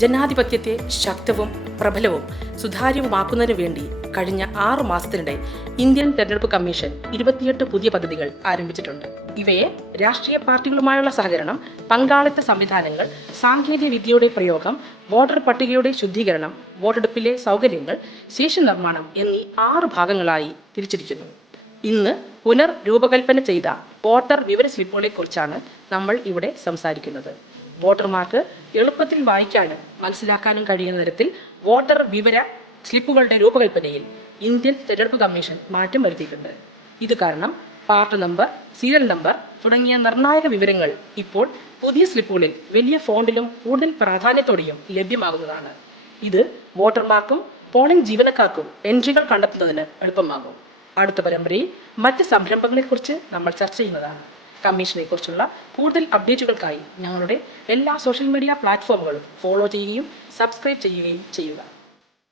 ജനാധിപത്യത്തെ ശക്തവും പ്രബലവും സുതാര്യവുമാക്കുന്നതിനു വേണ്ടി കഴിഞ്ഞ 6 മാസത്തിനിടെ ഇന്ത്യൻ തെരഞ്ഞെടുപ്പ് കമ്മീഷൻ 28 പുതിയ പദ്ധതികൾ ആരംഭിച്ചിട്ടുണ്ട്. ഇവയെ രാഷ്ട്രീയ പാർട്ടികളുമായുള്ള സഹകരണം, പങ്കാളിത്ത സംവിധാനങ്ങൾ, സാങ്കേതിക വിദ്യയുടെ പ്രയോഗം, വോട്ടർ പട്ടികയുടെ ശുദ്ധീകരണം, വോട്ടെടുപ്പിലെ സൗകര്യങ്ങൾ, ശേഷി നിർമ്മാണം എന്നീ 6 ഭാഗങ്ങളായി തിരിച്ചിരിക്കുന്നു. ഇന്ന് പുനർരൂപകൽപ്പന ചെയ്ത വോട്ടർ വിവര സ്ലിപ്പുകളെ കുറിച്ചാണ് നമ്മൾ ഇവിടെ സംസാരിക്കുന്നത്. വോട്ടർമാർക്ക് എളുപ്പത്തിൽ വായിക്കാനും മനസ്സിലാക്കാനും കഴിയുന്ന തരത്തിൽ വോട്ടർ വിവര സ്ലിപ്പുകളുടെ രൂപകൽപ്പനയിൽ ഇന്ത്യൻ തെരഞ്ഞെടുപ്പ് കമ്മീഷൻ മാറ്റം വരുത്തിയിട്ടുണ്ട്. ഇത് കാരണം പാർട്ട് നമ്പർ, സീരിയൽ നമ്പർ തുടങ്ങിയ നിർണായക വിവരങ്ങൾ ഇപ്പോൾ പുതിയ സ്ലിപ്പുകളിൽ വലിയ ഫോണ്ടിലും കൂടുതൽ പ്രാധാന്യത്തോടെയും ലഭ്യമാകുന്നതാണ്. ഇത് വോട്ടർമാർക്കും പോളിംഗ് ജീവനക്കാർക്കും എൻട്രികൾ കണ്ടെത്തുന്നതിന് എളുപ്പമാകും. അടുത്ത പരമ്പരയിൽ മറ്റ് സംരംഭങ്ങളെക്കുറിച്ച് നമ്മൾ ചർച്ച ചെയ്യുന്നതാണ്. കമ്മീഷനെ കുറിച്ചുള്ള കൂടുതൽ അപ്ഡേറ്റുകൾക്കായി ഞങ്ങളുടെ എല്ലാ സോഷ്യൽ മീഡിയ പ്ലാറ്റ്ഫോമുകളും ഫോളോ ചെയ്യുകയും സബ്സ്ക്രൈബ് ചെയ്യുകയും ചെയ്യുക.